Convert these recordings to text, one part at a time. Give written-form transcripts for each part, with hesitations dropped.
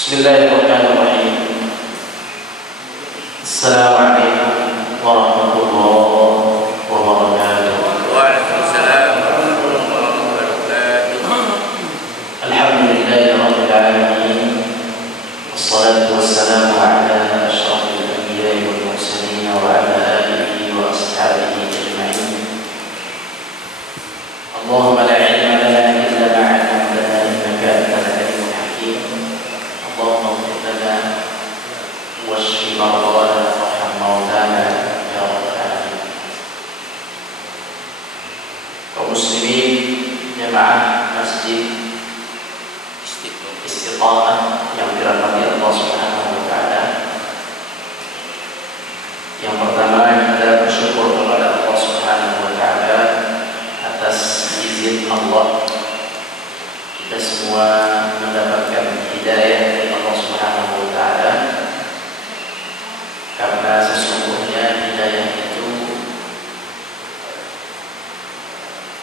Bismillahirrahmanirrahim. Assalamualaikum warahmatullahi wabarakatuh. Waalaikumsalam warahmatullahi wabarakatuh. Alhamdulillahirabbil alamin. Wassalatu wassalamu ala asyrafil anbiya'i wal mursalin wa ala alihi wa ashabihi ajma'in. Allahumma la ilma lana illa ma 'allamtana innaka antal alimul hakim. Allahumma ighfir lana washfi marḍana warham mautana ya rabbal alamin. Kaum muslimin jamaah masjid Istiqamah yang dirahmati Allah Subhanahu wa taala. Yang pertama, kita bersyukur kepada Allah Subhanahu wa taala atas izin Allah kita semua mendapatkan hidayah dari Allah Subhanahu wa taala, karena sesungguhnya hidayah itu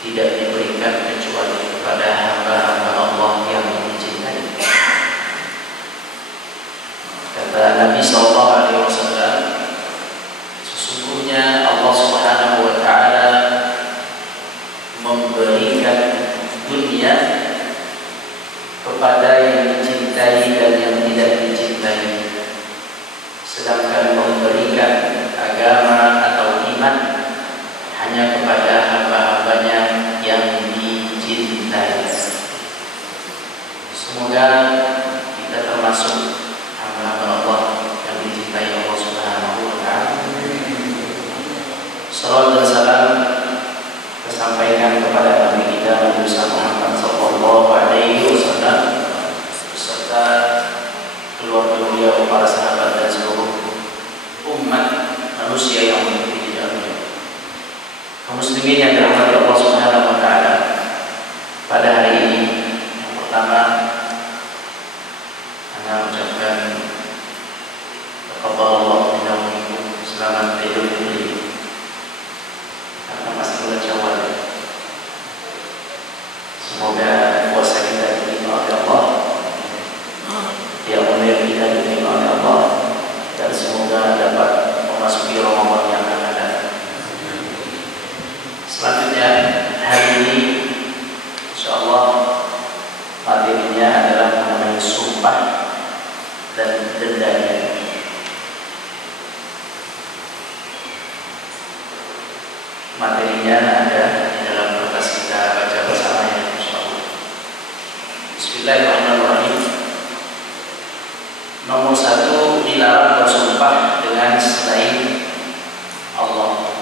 tidak diberikan kecuali kepada hamba-hamba Allah yang dicintai. Kata Nabi SAW, sesungguhnya Allah Subhanahu wa taala memberikan dunia kepada yang dicintai dan yang tidak dicintai, sedangkan memberikan agama atau iman hanya kepada hamba-hambanya yang dicintai. Semoga kita termasuk hamba-hamba Allah yang dicintai Allah Subhanahu wa taala. Salawat dan salam tersampaikan kepada Nabi kita Nabi Muhammad sallallahu alaihi wasallam beserta keluarga beliau, para sahabat dan seluruh umat manusia yang mengikuti jalannya. Kaum muslimin yang dirahmati Allah Subhanahu wa taala, pada hari ini yang pertama ana ucapkan taqabbalallahu minna wa minkum, selamat Idul Fitri, karena masih bulan Syawal. Semoga puasa kita diterima oleh Allah, qiyamul lail kita diterima oleh Allah, dan semoga dapat memasuki Ramadan yang akan datang. Selanjutnya hari ini insyaallah materinya adalah mengenai sumpah dan dendanya. Materinya ada di dalam kertas, kita baca bersama ya insyaallah. Bismillahirrahmanirrahim. Nomor 1, dilarang bersumpah dengan selain Allah.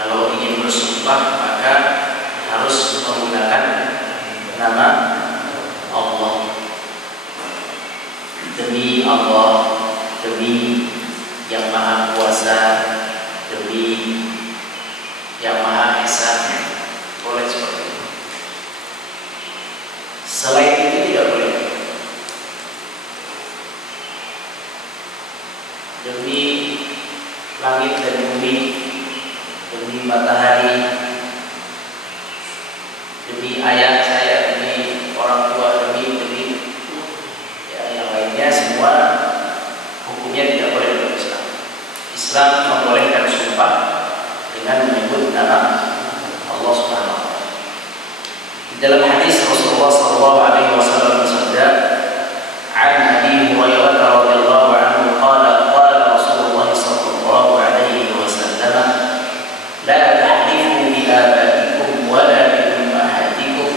Kalau ingin bersumpah maka harus menggunakan nama Allah. Demi Allah, demi yang Maha Kuasa, demi yang Maha Esa, boleh seperti itu. Selain itu tidak boleh. Demi langit dan bumi, demi matahari, demi ayah saya, demi orang tua, demi ya, yang lainnya semua hukumnya tidak boleh dalam Islam. Islam membolehkan sumpah dengan menyebut nama Allah Subhanahu wa taala. Di dalam hadis Rasulullah sallallahu alaihi wasallam bersabda, "An Abi Hurairah radhiyallahu anhu qala qala Rasulullah sallallahu alaihi wasallam, la tahlifu bi abaikum wala bi ummahatikum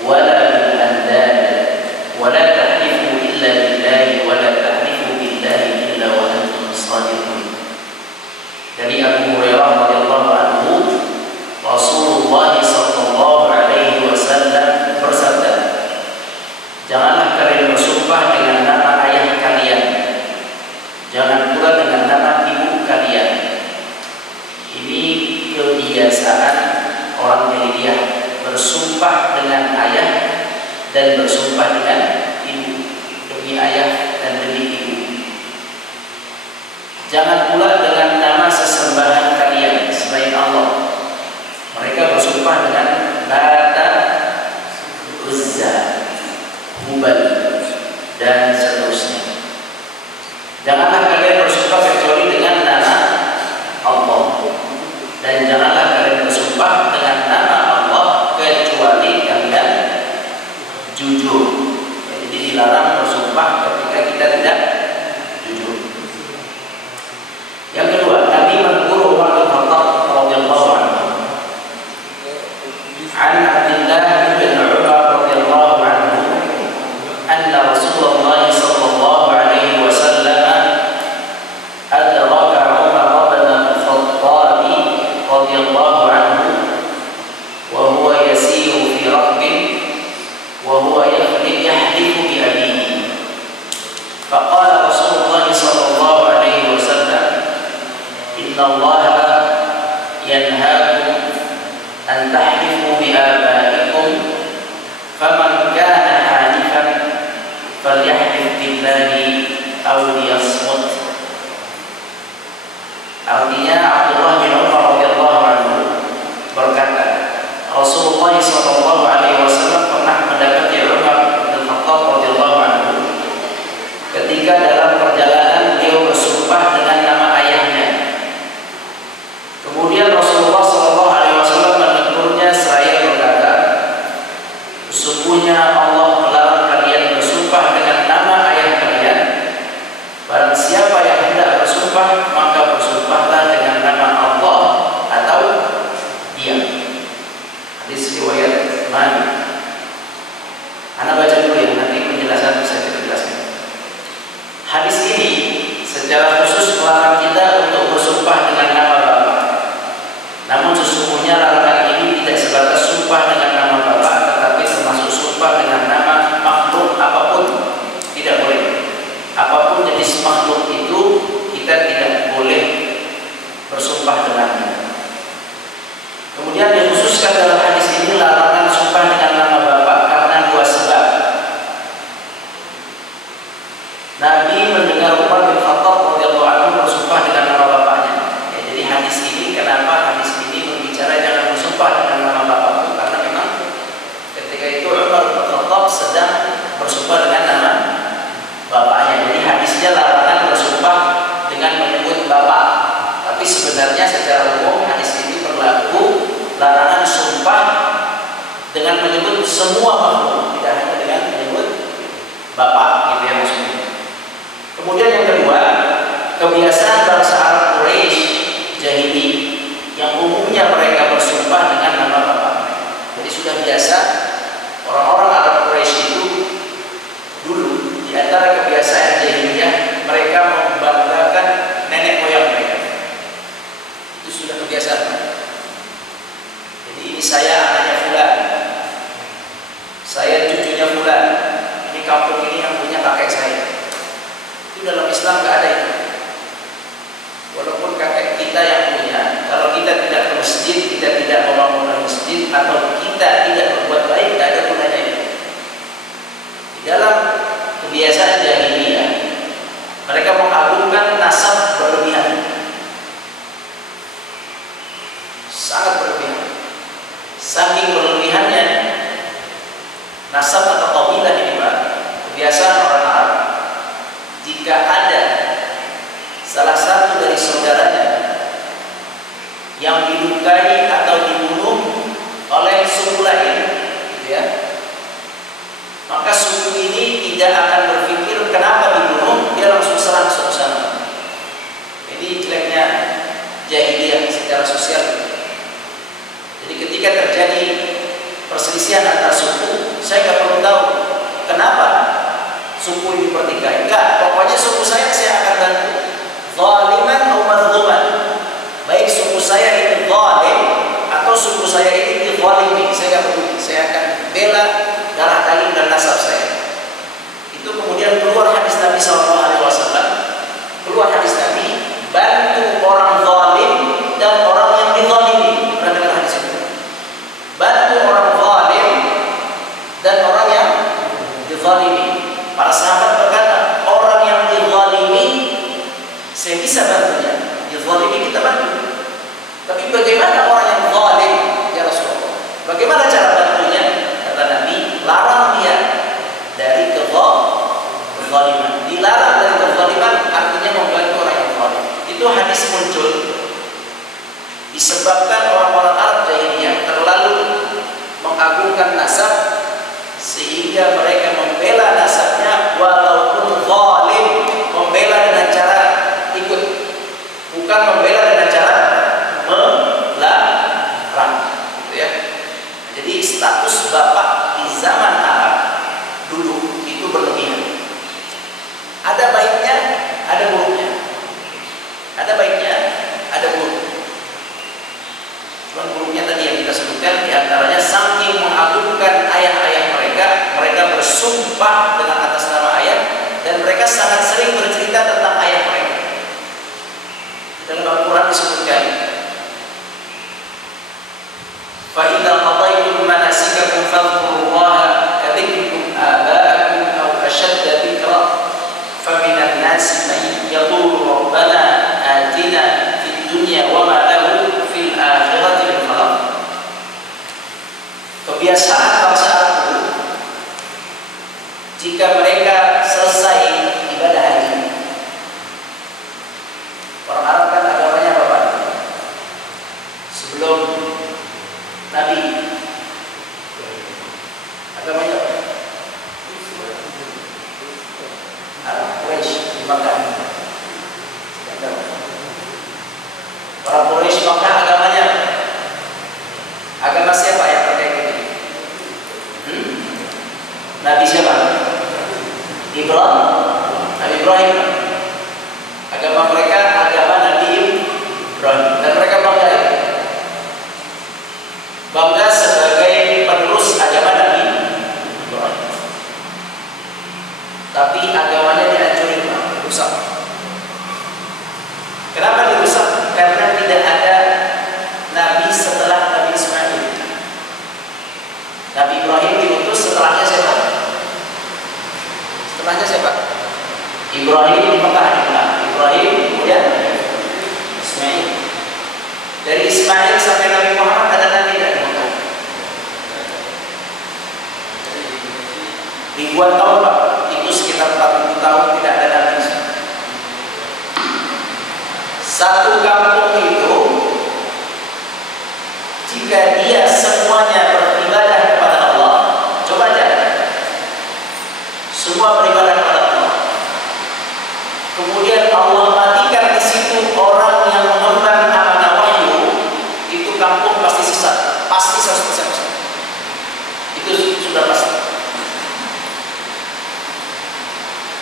wala bil andad wala tahlifu illa billahi wala tahlifu billahi illa wa antum shadiqun." Dari Abu Hurairah radhiyallahu anhu, Rasulullah sallallahu alaihi wasallam bersabda, "Janganlah kalian bersumpah dengan nama ayah kalian, jangan pula dengan nama ibu kalian." Ini kebiasaan orang jahiliyah, bersumpah dengan ayah dan bersumpah dengan ibu, demi ayah dan demi ibu. Jangan pula dengan nama sesembahan kalian selain Allah. Mereka bersumpah dengan Lata, Uzza, Hubal, dan Shallallahu Alaihi Wasallam pernah mendapati Umar bin Khattab radhiyallahu anhu ketika dalam perjalanan beliau bersumpah dengan nama ayahnya. Kemudian Rasulullah Shallallahu Alaihi Wasallam menegurnya seraya berkata, sesungguhnya Allah melarang kalian bersumpah dengan nama ayah kalian. Barang siapa yang hendak bersumpah, maka bersumpahlah dengan nama Allah atau diam. Hadis riwayat Malik. Anda baca dulu ya, nanti penjelasan bisa kita jelaskan. Hadis ini secara khusus melarang kita untuk bersumpah dengan nama Bapa. Namun sesungguhnya larangan ini tidak sebatas sumpah dengan nama Bapa, tetapi termasuk sumpah dengan nama makhluk apapun. Tidak boleh. Apapun jenis makhluk itu kita tidak boleh bersumpah dengannya. Kemudian dikhususkan dalam hadis ini larangan sumpah dengan nama Bapa karena dua sebab. Nabi mendengar Umar bin Khattab radhiyallahu anhu bersumpah dengan nama bapaknya. Ya, jadi hadis ini, kenapa hadis ini berbicara jangan bersumpah dengan nama bapakku? Karena memang ketika itu Umar bin Khattab sedang bersumpah dengan nama bapaknya. Jadi hadisnya larangan bersumpah dengan menyebut bapak. Tapi sebenarnya secara umum hadis ini berlaku larangan sumpah dengan menyebut semua makhluk, tidak hanya dengan menyebut bapak, gitu ya maksudnya. Kemudian yang kedua, kebiasaan bangsa Arab Quraisy Jahili yang umumnya mereka bersumpah dengan nama bapak mereka. Jadi sudah biasa orang-orang Arab Quraisy itu dulu di antara kebiasaan jahiliyah mereka membanggakan nenek moyang mereka. Itu sudah kebiasaan. Jadi ini saya anaknya fulan, saya cucunya fulan, ini kampung ini yang punya kakek saya. Itu dalam Islam nggak ada itu. Walaupun kakek kita yang punya, kalau kita tidak ke masjid, kita tidak membangun masjid, atau kita tidak berbuat baik, tidak ada gunanya itu. Di dalam kebiasaan jahiliyah, mereka mengagungkan nasab berlebihan, sangat berlebihan. Saking berlebihannya nasab atau qabilah ini, Pak, kebiasaan orang Arab, jika ada salah satu dari saudaranya yang dilukai atau dibunuh oleh suku lain, gitu ya, maka suku ini tidak akan berpikir kenapa dibunuh, dia langsung serang suku sana. Ini jeleknya jahiliyah secara sosial. Jadi ketika terjadi perselisihan antar suku, saya nggak perlu tahu kenapa suku ini bertikai. Enggak, pokoknya suku saya akan bantu. Zaliman atau mazluman. Baik suku saya ini zalim atau suku saya ini dizalimi, saya nggak peduli. Saya akan bela darah daging dan nasab saya. Itu kemudian keluar hadis Nabi Sallallahu Alaihi Wasallam, keluar hadis Nabi, bantu orang zalim dan orang yang dizalimi. Pernah dengar hadis itu? Bantu orang zalim dan orang yang dizalimi. Para sahabat berkata, orang yang dizalimi saya bisa bantunya, dizalimi kita bantu. Tapi bagaimana orang yang zalim, ya Rasulullah? Bagaimana cara bantunya? Kata Nabi, larang dia dari kezaliman. Dilarang dari kezaliman artinya membantu orang yang zalim. Itu hadis muncul disebabkan orang-orang Arab jahiliyah terlalu mengagungkan nasab sehingga mereka membela nasabnya walaupun zalim, membela dengan cara ikut, bukan membela dengan cara melarang, gitu ya. Jadi status bapak di zaman Arab dulu itu berlebihan. Ada baiknya, ada buruknya. Ada baiknya, ada buruknya. Cuman buruknya tadi yang kita sebutkan, diantaranya saking mengagungkan ayah-ayah mereka, mereka bersumpah dengan atas nama ayah, dan mereka sangat sering bercerita tentang ayah mereka. Dalam Al-Quran disebutkan, فَإِذَا قَضَيْتُمْ مَنَاسِكَكُمْ فَاذْكُرُوا اللَّهَ كَذِكْرِكُمْ آبَاءَكُمْ أَوْ أَشَدَّ ذِكْرًا فَمِنَ النَّاسِ مَن يَقُولُ رَبَّنَا آتِنَا فِي الدُّنْيَا وَمَا لَهُ فِي الْآخِرَةِ مِنْ خَلَقٍ. Kebiasaan bangsa Arab dulu, jika mereka selesai ibadah haji, orang Arab kan agamanya apa Pak? Sebelum Nabi, agamanya apa? Arab Quraisy di Makkah. Orang Quraisy Makkah agamanya agama siapa yang terkait ini? Nabi siapa? Ibrahim. Nabi Ibrahim. Agama mereka agama Nabi Ibrahim, dan mereka bangga ya. Bangga sebagai penerus agama Nabi Ibrahim. Tapi agamanya dihancurin, rusak. Kenapa dirusak? Karena tidak ada Nabi setelah Nabi Ismail. Nabi Ibrahim diutus, setelahnya siapa? Setelahnya siapa? Ibrahim di Mekah. Ibrahim, kemudian Ismail. Dari Ismail sampai Nabi Muhammad ada Nabi dari Mekah. Ribuan tahun Pak, itu sekitar 40 tahun tidak ada Nabi. Satu kampung itu, jika dia semuanya beribadah kepada Allah, coba aja, semua beribadah kepada Allah, kemudian Allah matikan di situ orang yang mengemban amanah wahyu, itu kampung pasti sesat, pasti 100% sesat. Itu sudah pasti.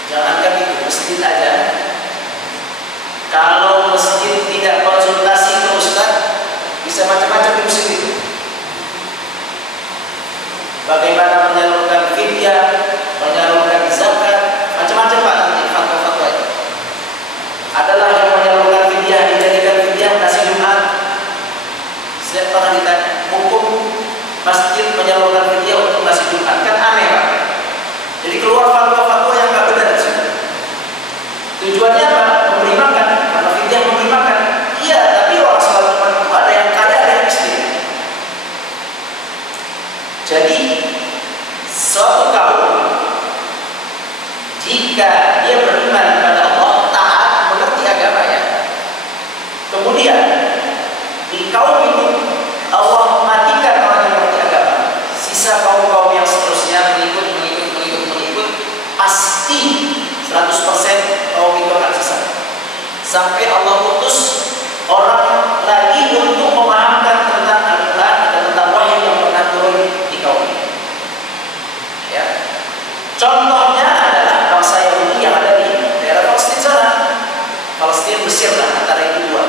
Jangankan itu, masjid aja. Kalau masjid tidak konsultasi ke ustaz, bisa macam-macam di masjid itu. Bagaimana menyalurkan fidyah, menyalurkan zakat, macam-macam Pak nanti fatwa-fatwa itu. Adalah yang menyalurkan fidyah dijadikan fidyah nasi Jumat. Saya pernah ditanya, hukum masjid menyalurkan fidyah untuk nasi Jumat kan aneh Pak. Jadi keluar fatwa-fatwa yang nggak benar di sini. Tujuannya apa? Memberi makan, karena fidyah memberi makan. Iya, tapi orang sholat Jumat itu ada yang kaya, ada yang miskin. Jadi suatu kaum jika dia beriman kepada Allah, taat, mengerti agamanya, kemudian di kaum itu Allah matikan orang yang mengerti agama, sisa kaum-kaum yang seterusnya mengikut, pasti 100% kaum itu akan sesat. Sampai Allah utus orang lagi untuk memahamkan tentang Al-Quran dan tentang wahyu yang pernah turun di kaum ini. Ya. Contohnya adalah bangsa Yahudi yang ada di daerah Palestina sana. Palestina Mesir lah, antara itu dua.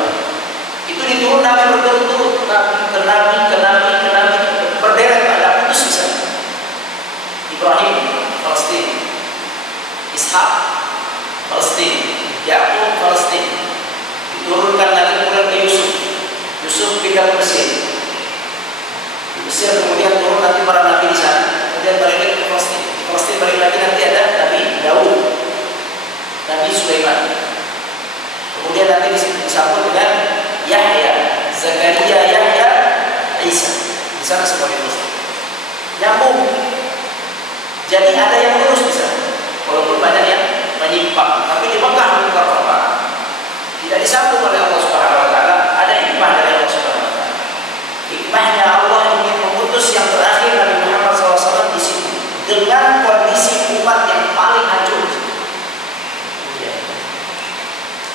Itu diturun Nabi berturut-turut, Nabi ke Nabi, berderet pada putus bisa. Ibrahim Palestina, Ishak Palestina, Yakub Palestina. Diturunkan lagi kemudian ke Yusuf pindah ke Mesir. Di Mesir kemudian turun nanti para nabi di sana, kemudian balik lagi ke Palestina. Palestina balik lagi nanti ada Nabi Daud, Nabi Sulaiman. Kemudian nanti disambut dengan Yahya, Zakaria, Yahya, Isa. Di sana semua di Palestina. Nyambung. Jadi ada yang lurus di sana. Walaupun banyak yang menyimpang, tapi di Mekah bukan apa, tidak disambung oleh Allah Subhanahu Wa Taala. Ada hikmah dari Allah Subhanahu Wa Taala. Hikmahnya Allah ingin memutus yang terakhir Nabi Muhammad SAW di situ dengan kondisi umat yang paling hancur,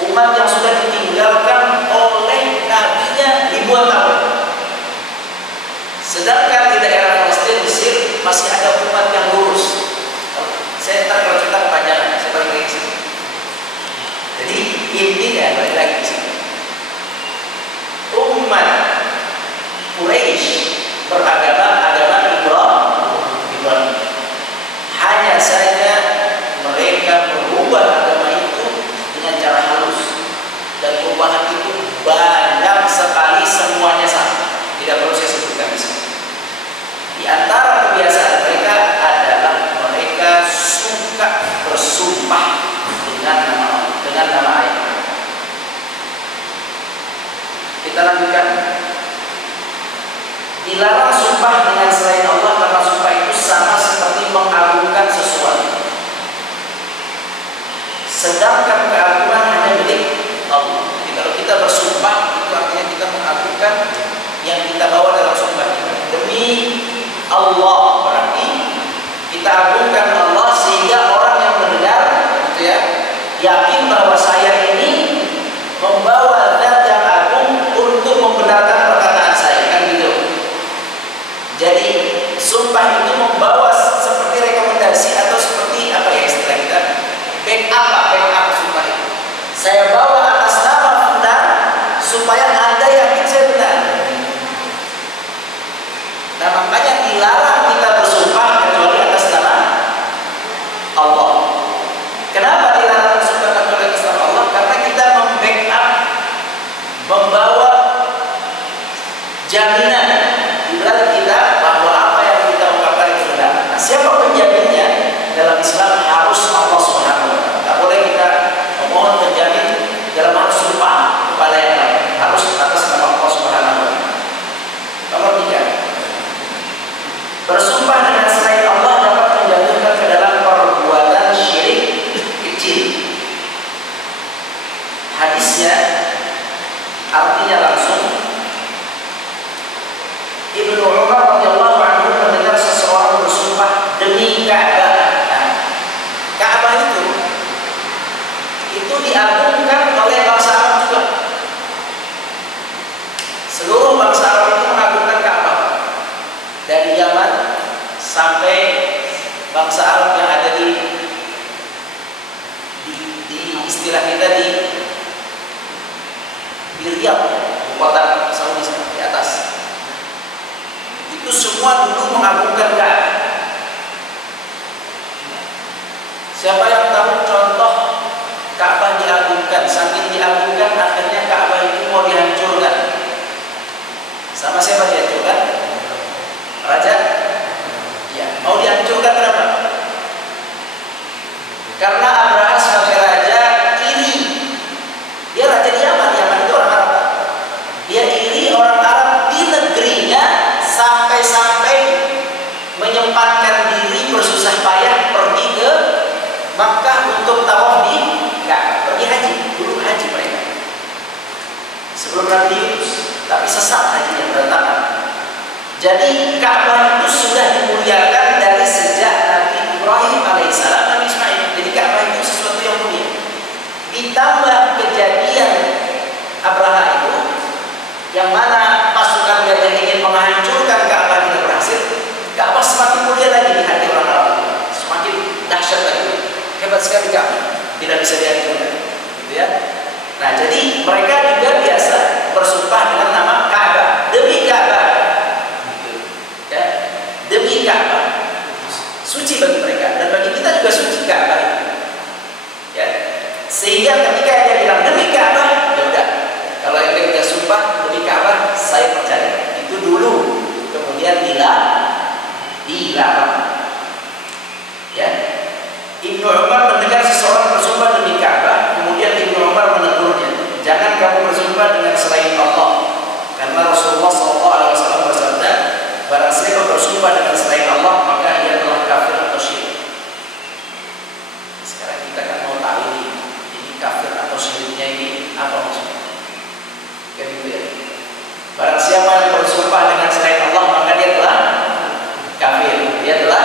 umat yang sudah ditinggalkan oleh nabinya ribuan tahun. Sedangkan di daerah Palestina, Mesir masih ada umat yang lurus. Saya ntar kalau cerita kepanjangan, saya balik lagi ke sini. Jadi intinya balik lagi ke sini. Umat Quraisy beragama Ibrahim. Hanya saja mereka berubah agama itu dengan cara halus, dan perubahan itu banyak sekali, semuanya sama. Tidak perlu saya sebutkan di sini. sedangkan keagungan hanya milik Allah. Jadi kalau kita bersumpah itu artinya kita mengagungkan yang kita bawa dalam sumpah kita. Demi Allah, berarti kita agungkan Allah sehingga orang yang mendengar gitu ya, yakin bahwa saya ini membawa zat yang agung untuk membenarkan perkataan saya, kan gitu. Jadi sumpah itu membawa seperti rekomendasi atau seperti apa ya istilah kita, backup sumpah itu. Saya bawa atas nama benar supaya Anda yakin saya benar. Nah makanya dilarang kita bersumpah kecuali atas nama Allah. Kenapa dilarang bersumpah kecuali atas nama Allah? Karena kita membackup, membawa jaminan di belakang kita bahwa apa yang kita ungkapkan itu benar. Nah, siapa penjaminnya? Dalam Islam harus Allah Subhanahu wa taala. Tak boleh kita memohon penjamin dalam hal sumpah kepada yang lain. Harus atas nama Allah Subhanahu wa taala. Nomor 3. Bersumpah dengan selain Allah dapat menjatuhkan ke dalam perbuatan syirik kecil. Hadisnya artinya langsung Ibnu Umar radhiyallahu anhu mendengar seseorang bersumpah demi Ka'bah. Nah, Ka'bah itu diagungkan oleh bangsa Arab juga. Seluruh bangsa Arab itu mengagungkan Ka'bah. Dari Yaman sampai bangsa Arab yang ada di istilah kita di Riyadh, kota Saudi di atas. Itu semua dulu mengagungkan Ka'bah. Siapa yang tahu contoh Ka'bah diagungkan, saking diagungkan akhirnya Ka'bah itu mau dihancurkan. Sama siapa dihancurkan? Raja? Ya, mau dihancurkan kenapa? Karena Abraha sebagai raja iri. Dia raja di Yaman, Yaman itu orang Arab. Dia iri orang Arab di negerinya sampai-sampai menyempatkan diri bersusah payah pergi ke Makkah untuk tawaf di Ka'bah, pergi haji, dulu haji mereka. Sebelum Nabi Yunus, tapi sesat hajinya berantakan. Jadi Ka'bah itu sudah dimuliakan dari sejak Nabi Ibrahim alaihissalam, Nabi Ismail. Jadi Ka'bah itu sesuatu yang mulia. Ditambah kejadian Abraha itu, yang mana pasukan gajah ingin menghancurkan Ka'bah tidak berhasil. Ka'bah semakin mulia lagi di hati orang Arab, semakin dahsyat lagi. Hebat sekali Ka'bah, tidak bisa dihancurkan, gitu ya. Nah, jadi mereka juga biasa bersumpah dengan nama Ka'bah, demi Ka'bah, ya, demi Ka'bah, suci bagi mereka dan bagi kita juga suci Ka'bah, ya. Sehingga ketika dia bilang demi Ka'bah, ya udah, kalau dia sudah sumpah demi Ka'bah, saya percaya. Itu dulu, kemudian dilarang, ya. Ibnu Umar mendengar seseorang bersumpah demi Ka'bah, kemudian Ibnu Umar menegurnya, jangan kamu bersumpah dengan selain Allah, karena Rasulullah SAW bersabda, barang siapa bersumpah dengan selain Allah, maka ia telah kafir atau syirik. Sekarang kita kan mau tahu ini kafir atau syiriknya ini apa maksudnya? Kan gitu ya. Barang siapa yang bersumpah dengan selain Allah, maka dia telah kafir, dia telah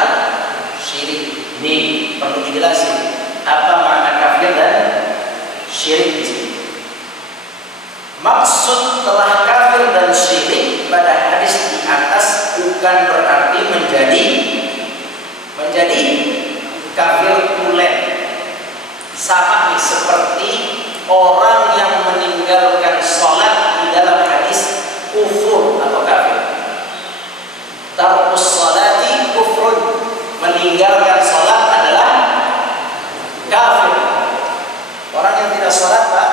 syirik. Ini perlu dijelasin apa makna kafir dan syirik di sini. Maksud telah kafir dan syirik pada hadis di atas bukan berarti menjadi kafir tulen. Sama nih seperti orang yang meninggalkan sholat di dalam hadis kufur atau kafir. Tarkus sholati kufrun, meninggalkan sholat adalah kafir. Orang yang tidak sholat Pak,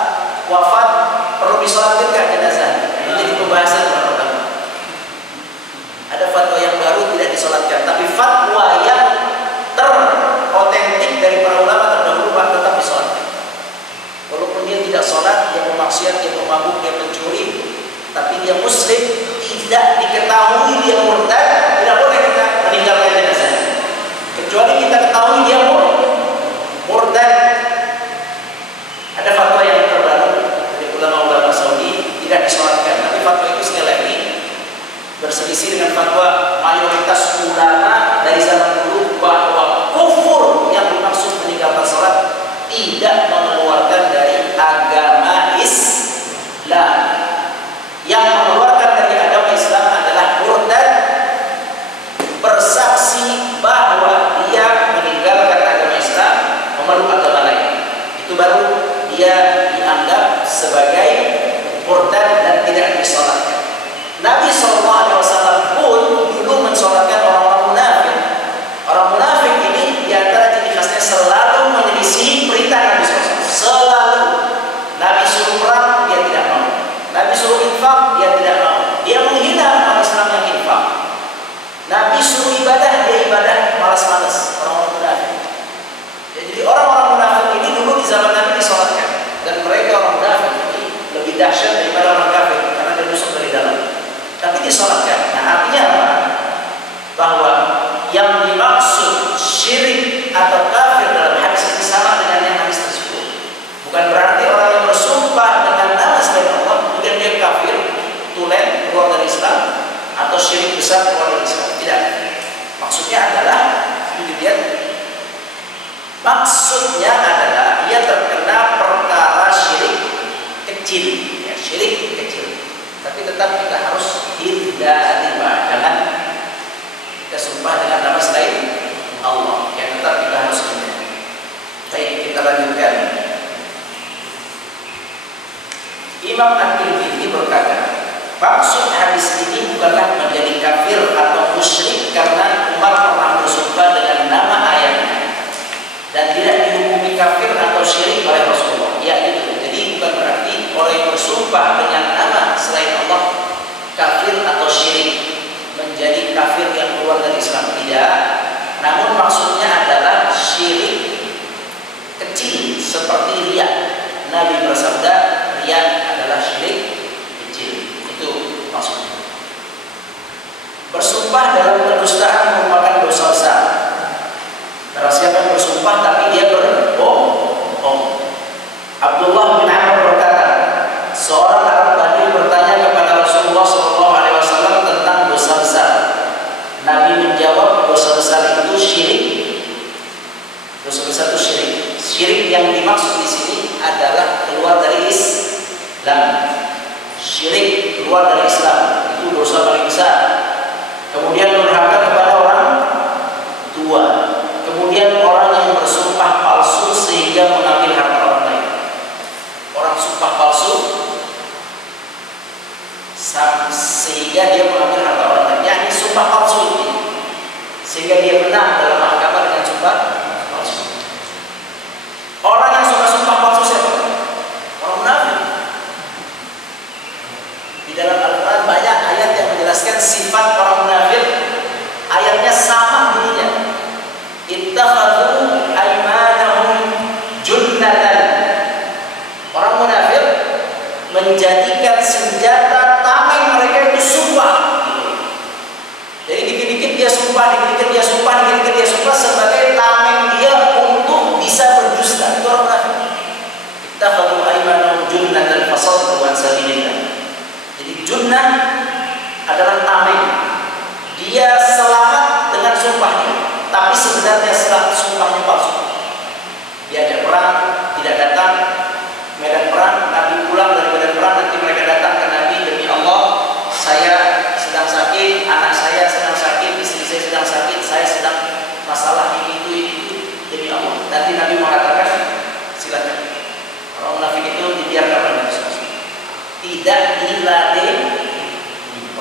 wafat perlu disolatkan nggak jenazah? Ini jadi pembahasan para ulama. Ada fatwa yang baru tidak disolatkan, tapi fatwa yang terotentik dari para ulama terdahulu Pak tetap disolatkan. Walaupun dia tidak sholat sebagai murtad dan tidak disolatkan. Nabi SAW pun dulu mensolatkan orang-orang munafik. Orang munafik ini diantara ciri khasnya selalu menyelisih perintah Nabi SAW. Selalu. Nabi suruh perang, dia tidak mau. Nabi suruh infak, dia tidak mau. Dia menghina orang Islam yang infak. Nabi suruh ibadah, dia ibadah malas-malas. Orang-orang munafik. Ya, jadi orang-orang munafik ini dulu di zaman Nabi disolatkan. Dan mereka orang munafik ini lebih dahsyat daripada orang kafir karena dia rusuk dari dalam. Tapi disolatkan. Nah, artinya apa? Bahwa yang dimaksud syirik atau kafir dalam hadis ini sama dengan yang hadis tersebut. Bukan berarti orang yang bersumpah dengan nama selain Allah kemudian dia kafir, tulen, keluar dari Islam, atau syirik besar keluar dari Islam. Tidak. Maksudnya adalah, dilihat, maksudnya adalah ia terkena perkara syirik kecil, ya, syirik kecil. Tapi tetap kita harus hindari, jangan kita sumpah dengan nama selain Allah. Ya, tetap kita harus hindari. Baik, kita lanjutkan. Imam At-Tirmidzi berkata, maksud hadis ini bukanlah menjadi kafir atau musyrik karena Umar pernah bersumpah dengan nama ayahnya dan tidak dihukumi kafir atau syirik oleh Rasulullah. Ya, itu. Jadi bukan berarti orang yang bersumpah dengan nama selain Allah kafir atau syirik, menjadi kafir yang keluar dari Islam. Tidak. Namun maksudnya adalah syirik kecil seperti riya. Nabi bersabda, riya adalah syirik kecil. Itu maksudnya. Bersumpah dalam kedustaan merupakan dosa besar. Barang siapa yang bersumpah tapi dia berbohong. Abdullah bin Amr berkata, seorang Arab Badui bertanya kepada Rasulullah SAW tentang dosa besar. Nabi menjawab, dosa besar itu syirik. Dosa besar itu syirik. Syirik yang dimaksud di sini adalah keluar dari Islam. Syirik keluar dari Islam itu dosa paling besar. Kemudian durhaka kepada orang tua. Kemudian orang yang bersumpah palsu sehingga mengambil harta orang lain. Orang sumpah palsu sehingga dia mengambil harta orang lain. Yakni sumpah palsu ini sehingga dia menang dalam mahkamah dengan sumpah palsu. Orang yang suka sumpah palsu siapa? Orang munafik. Di dalam Al-Quran banyak ayat yang menjelaskan sifat orang munafik. Ayatnya sama bunyinya. Ittakhadhu aymanahum junnatan. Orang munafik menjadikan senjata tameng mereka itu sumpah. Jadi dikit-dikit dia sumpah, dikit-dikit dia sumpah, dikit-dikit dia sumpah sebagai tameng dia untuk bisa berdusta. Itu orang munafik. Ittakhadhu aymanahum junnatan fasaddu an sabilillah. Jadi junnah adalah tameng. Dia selamat dengan sumpahnya, tapi sebenarnya sumpahnya palsu. Dia ada perang, tidak datang medan perang, Nabi pulang dari medan perang, nanti mereka datang ke Nabi, demi Allah, saya sedang sakit, anak saya sedang sakit, istri saya sedang sakit, saya sedang masalah ini itu, demi Allah. Nanti Nabi mengatakan, silakan. Orang munafik itu dibiarkan oleh Nabi SAW. Tidak diladeni.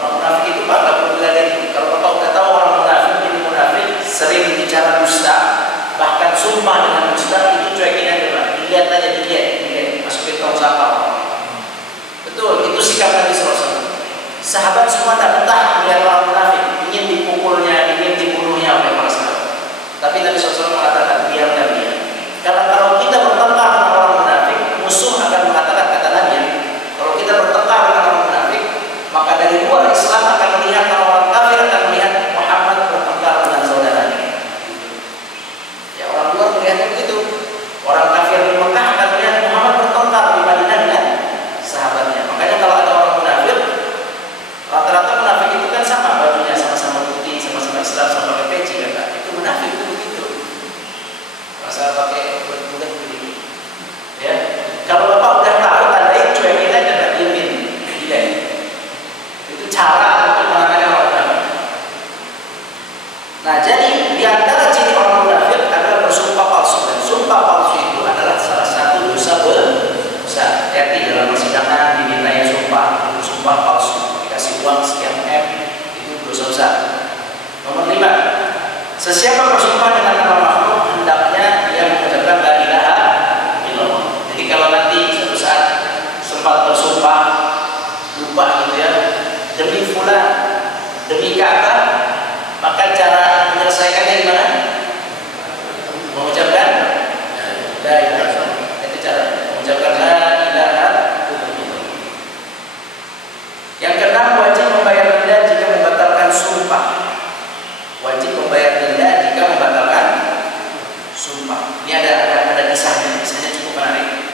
Orang munafik itu bakal berdiladeni. Kalau Bapak udah tahu orang munafik, jadi munafik sering bicara dusta, bahkan sumpah dengan dusta, itu cuekin aja Pak. Dilihat aja, dilihat, masukin tong sampah. Betul, itu sikap Nabi SAW. Sahabat semua tak betah melihat orang munafik, ingin dipukulnya, ingin dibunuhnya oleh para sahabat. Tapi Nabi SAW mengatakan, biarkan dia. Karena kalau kita bertengkar dengan orang munafik, musuh akan mengatakan, kata Nabi, kalau kita bertengkar dengan orang munafik, maka dari luar Islam akan melihat orang kafir akan melihat Muhammad bertengkar dengan saudaranya. Ya, orang luar melihatnya begitu. Orang kafir di Mekah akan melihat Muhammad bertengkar di Madinah dengan sahabatnya. Makanya kalau ada orang munafik, rata-rata munafik itu kan sama bajunya, sama-sama putih, sama-sama Islam, sama pakai peci kan? Itu munafik itu begitu. Masa pakai bulat-bulat begini. Ya, kalau Bapak udah tahu tandai cuekin aja, nggak diemin, gila. Itu cara untuk menangani orang munafik. Nah, jadi di antara ciri orang munafik adalah bersumpah palsu, dan sumpah palsu itu adalah salah satu dosa besar. Hati dalam Siapa bersumpah dengan nama makhluk, hendaknya dia mengucapkan la ilaha illallah. Jadi kalau nanti suatu saat sempat bersumpah lupa gitu ya, demi fulan, demi Ka'bah, maka cara menyelesaikannya gimana? Mengucapkan la ilaha illallah. Itu cara mengucapkan la ilaha illallah. Yang keenam, wajib membayar denda jika membatalkan sumpah. Wajib membayar denda jika membatalkan sumpah. Ini ada kisahnya cukup menarik.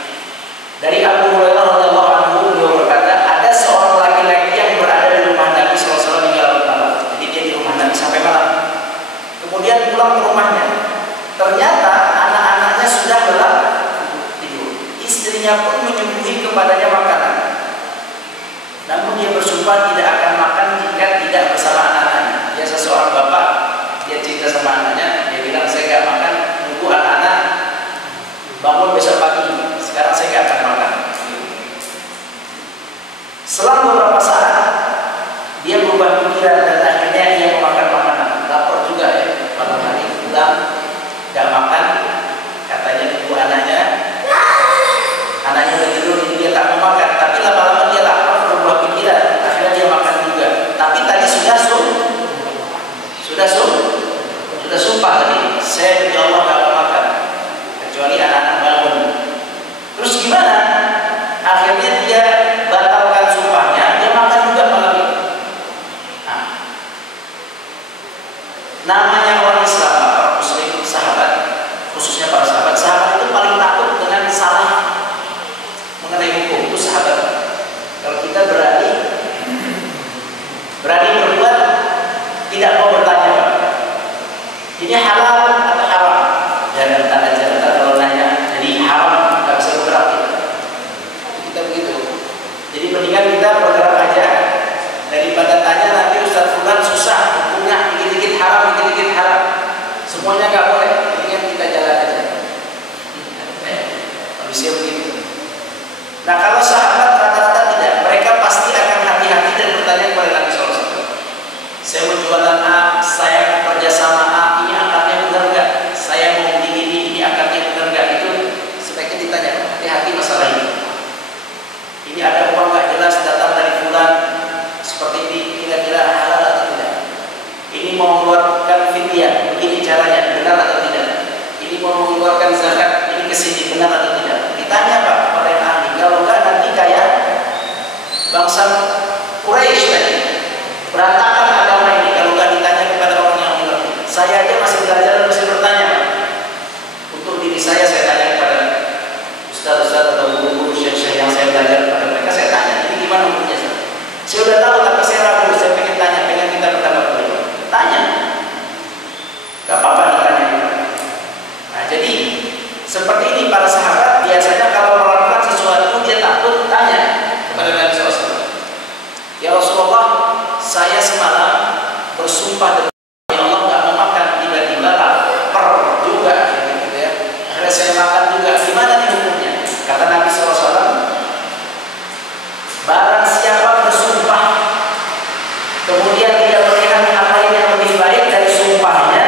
Dari Abu Hurairah radhiyallahu anhu, beliau berkata, ada seorang laki-laki yang berada di rumah Nabi SAW hingga larut malam. Jadi dia di rumah Nabi sampai malam. Kemudian pulang ke rumahnya. Ternyata anak-anaknya sudah lelah tidur. Istrinya pun menyuguhi kepadanya makanan. Namun dia bersumpah tidak akan makan jika tidak bersama anak-anaknya. Dia seorang bapak, dia cerita sama anaknya, dia bilang saya gak makan, nunggu anak-anak bangun besok pagi. Sekarang saya gak akan makan. Selang beberapa saat dia berubah pikiran dan akhirnya dia memakan makanan. Lapar juga ya, malam hari pulang gak makan, katanya nunggu anaknya udah tidur, jadi dia tak mau makan. Tapi lama-lama dia lapar, berubah pikiran, akhirnya dia makan juga. Tapi tadi sudah sumpah tadi, saya demi Allah gak mau makan kecuali anak-anak bangun. Terus gimana? Akhirnya dia batalkan sumpahnya, dia makan juga malam itu. Nah, namanya orang Islam, para muslim, sahabat, khususnya para sahabat itu paling takut dengan salah mengenai hukum. Itu sahabat. Kalau kita berani berbuat, tidak mau bertanya, ini halal atau haram? Jangan tanda jabatan kalau nanya, jadi haram, nggak bisa bergerak kita begitu. Jadi mendingan kita bergerak aja daripada tanya nanti Ustaz Fulan susah, hukumnya dikit-dikit haram, semuanya nggak boleh. Mendingan kita jalan aja. Manusia begitu. Nah kalau sahabat rata-rata tidak, mereka pasti akan hati-hati dan bertanya kepada Nabi SAW. Saya mau jualan A, saya kerja sama A, ini akadnya benar nggak? Saya mau beli ini akadnya benar nggak? Itu sebaiknya ditanya, hati-hati masalah ini. Ini ada uang nggak jelas datang dari fulan seperti ini, kira-kira halal atau tidak? Ini mau mengeluarkan fidyah, begini caranya, benar atau tidak? Ini mau mengeluarkan zakat, ini kesini, benar atau tidak? Ditanya Pak kepada yang ahli. Kalau enggak nanti kayak bangsa Quraisy tadi, berantakan agama ini kalau enggak ditanya kepada orang yang mengerti. Saya aja masih belajar dan masih bertanya. Untuk diri saya tanya kepada ustaz-ustaz atau guru-guru syekh-syekh yang saya belajar kepada mereka, saya tanya, ini gimana hukumnya? Saya udah tahu tapi saya ragu, saya pengen tanya, pengen minta pendapat beliau. Tanya, gak apa-apa ditanya. Nah jadi seperti ini para sahabat biasanya kalau melakukan sesuatu dia takut tanya kepada Nabi SAW. Ya Rasulullah, saya semalam bersumpah demi Allah nggak mau makan, tiba-tiba lapar juga, gitu ya. Akhirnya saya makan juga. Gimana nih hukumnya? Kata Nabi SAW, barang siapa bersumpah kemudian dia melihat apa yang lebih baik dari sumpahnya,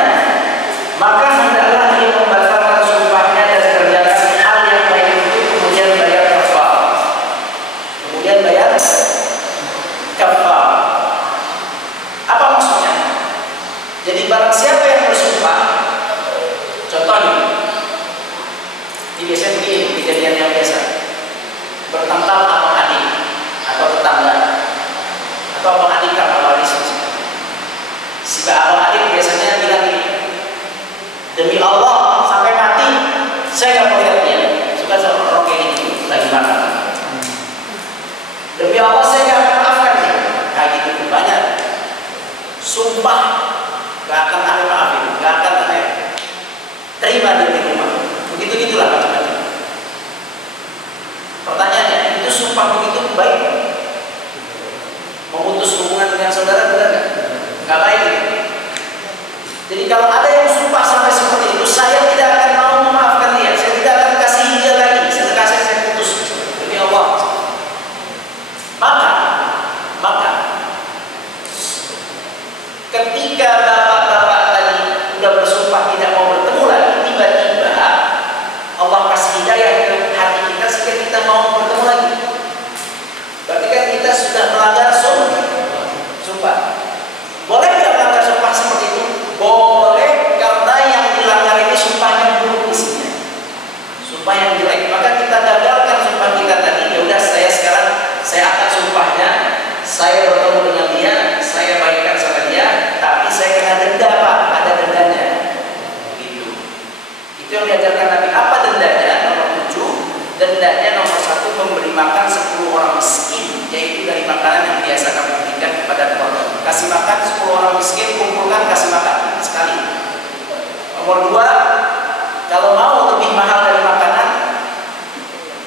Nomor 2, kalau mau lebih mahal dari makanan,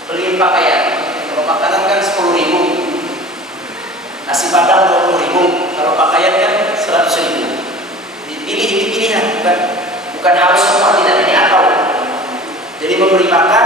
beli pakaian. Kalau makanan kan 10.000, nasi padang 20.000, kalau pakaian kan 100.000. Ini pilihan, bukan harus semua, tidak, ini atau. Jadi memberi makan